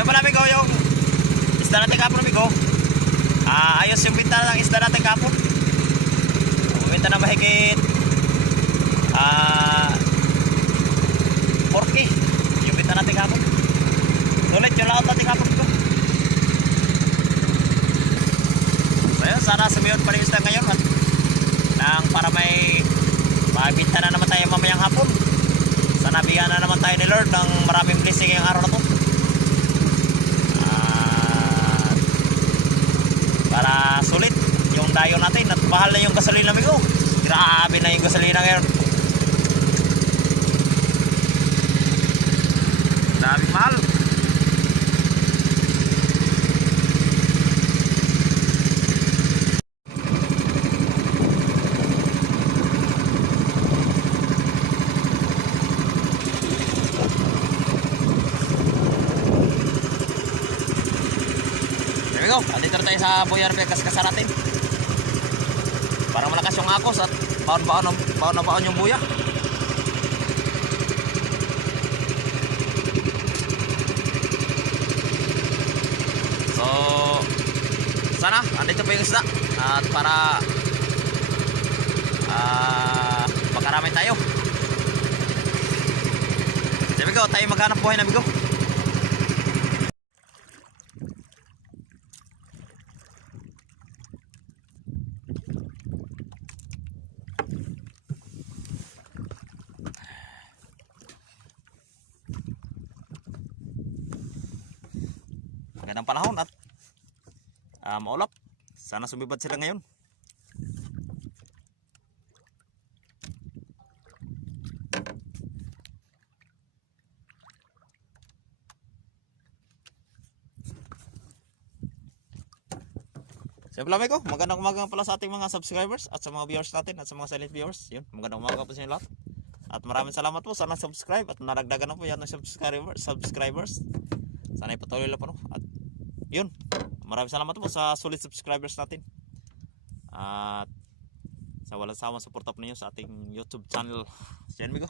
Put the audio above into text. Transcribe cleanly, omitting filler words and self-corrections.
So yun pala amigo, yung isda natin kapon amigo. Ayos yung bintana ng isda natin kapon. Bumenta na mahigit 40 yung bintana natin kapon. Sulit yung laot natin kapon amigo. So yun, sana sumiyon pa rin isda ngayon at nang para may mabinta na naman tayo mamayang hapon. Sana bigyan na naman tayo ni Lord ng maraming blessing ngayong araw na to. Para sulit yung dayo natin at mahal na yung gasolina amigo. Grabe na yung gasolina ngayon. Grabe mahal. Andito na tayo sa Boyar Kaskas natin para malakas yung akos at baon yung buya. So sana andito pa yung isda at para makarami tayo. Sabi ko tayo maghanap buhay na amigo. Magandang panahon at maulap. Sana sumibad sila ngayon. Siyempre ko, magandang umaga pala sa ating mga subscribers at sa mga viewers natin at sa mga silent viewers. Yun, magandang umaga po sa inyo lahat. At maraming salamat po sa nag-subscribe at naragdagan na po yan ng subscribers. Sana ipatuloy lang po. At yun, maraming salamat po sa solid subscribers natin at sa walang sawang support up ninyo sa ating YouTube channel. Diyan amigo.